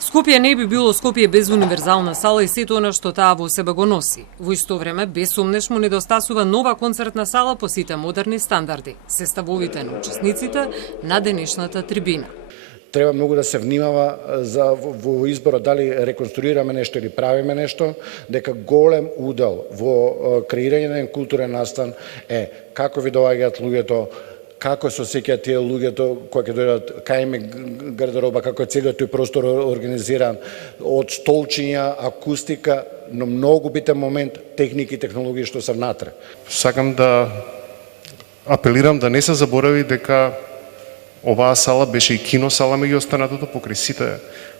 Скопје не би било Скопје без универзална сала и сето она што таа во себе го носи. Во исто време, без сомнеш му недостасува нова концертна сала по сите модерни стандарди, се ставовите на учесниците на денешната трибина. Треба многу да се внимава во изборот дали реконструираме нешто или правиме нешто, дека голем удел во креирање на културен настан е како ви доаѓаат луѓето, како се осеќаат тие луѓето кои ќе дојдат, кај им гардероба, како е целиот тој простор организиран, од столчиња, акустика, но многу битен момент техники и технологии што се внатре. Сакам да апелирам да не се заборави дека оваа сала беше и киносала меѓу останатото покрај сите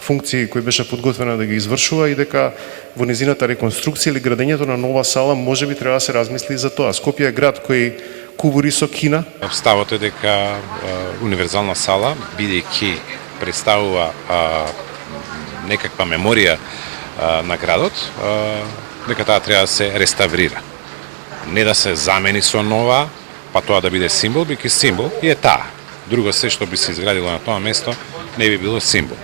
функции кои беше подготвена да ги извршува и дека во незината реконструкција или градењето на нова сала можеби треба да се размисли за тоа. Скопје е град кој кубури со кина. Ставот е дека универзална сала, бидејќи представува некаква меморија на градот, дека таа треба да се реставрира. Не да се замени со нова, па тоа да биде символ, бидејќи символ и е таа. Друго се што би се изградило на тоа место не би било символ.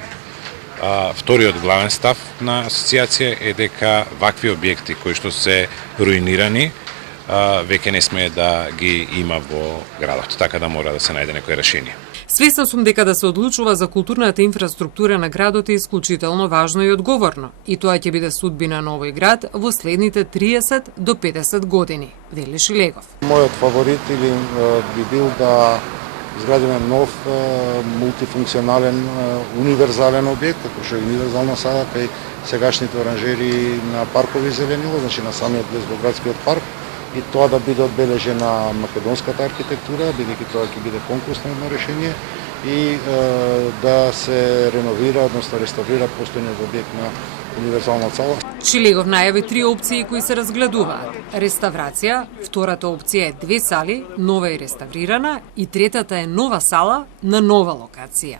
Вториот главен став на асоциација е дека вакви објекти кои што се руинирани веќе не смее да ги има во градот, така да мора да се најде некој решение. Свесна сум дека да се одлучува за културната инфраструктура на градот е исклучително важно и одговорно, и тоа ќе биде судбина на овој град во следните 30 до 50 години, вели Шилегов. Мојот фаворит би бил да изградиме нов мултифункционален универзален објект, како што е универзална сала кај сегашните оранжери на паркови зеленило, значи на самиот близ во градскиот парк, и тоа да биде одбележена македонската архитектура, бидејќи тоа ќе биде конкурсно едно решение, и да се реновира, односно реставрира постојниот објект на универзална сала. Шилегов најави 3 опции кои се разгледуваат. Реставрација, втората опција е 2 сали, нова и реставрирана, и третата е нова сала на нова локација.